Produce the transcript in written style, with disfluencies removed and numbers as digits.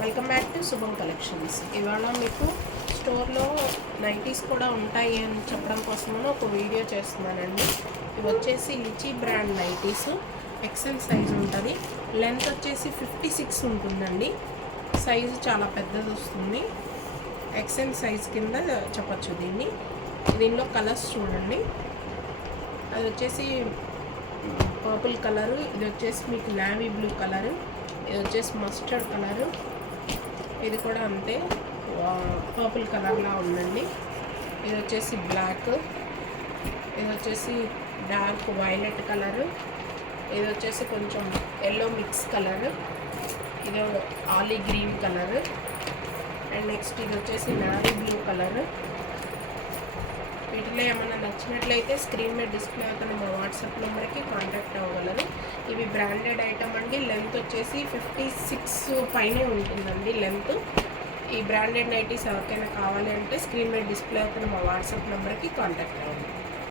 Welcome back to శుభం collections. ఇవాళ మీకు స్టోర్లో నైటీస్ కూడా ఉంటాయి అని చెప్పడం కోసమే ఒక వీడియో చేస్తున్నానండి. ఇవి వచ్చేసి లిచీ బ్రాండ్ నైటీస్, ఎక్సెల్ సైజ్ ఉంటుంది. లెంత్ వచ్చేసి 56 ఉంటుందండి. సైజు చాలా పెద్దది వస్తుంది. ఎక్సెల్ సైజ్ కింద చెప్పచ్చు దీన్ని. దీనిలో కలర్స్ చూడండి. అది వచ్చేసి పర్పుల్ కలరు, ఇది వచ్చేసి మీకు నావీ బ్లూ కలరు, ఇది వచ్చేసి మస్టర్డ్ కలరు, ఇది కూడా అంతే పర్పుల్ కలర్లా ఉందండి. ఇది వచ్చేసి బ్లాక్, ఇది వచ్చేసి డార్క్ వైలెట్ కలరు, ఇది వచ్చేసి కొంచెం ఎల్లో మిక్స్ కలరు, ఇది Ali green colour, and next ఇది వచ్చేసి నావీ బ్లూ కలరు. వీటిలో ఏమైనా నచ్చినట్లయితే స్క్రీన్ మీద డిస్ప్లే అవుతున్న మా వాట్సాప్ నెంబర్కి కాంటాక్ట్ అవ్వగలరు. ఇవి బ్రాండెడ్ ఐటమ్ అండి. లెంత్ వచ్చేసి 56 పైనే ఉంటుందండి లెంత్. ఈ బ్రాండెడ్ నైటీస్ ఎవరికైనా కావాలి అంటే స్క్రీన్ మీద డిస్ప్లే అవుతున్న మా వాట్సాప్ నెంబర్కి కాంటాక్ట్ అవ్వండి.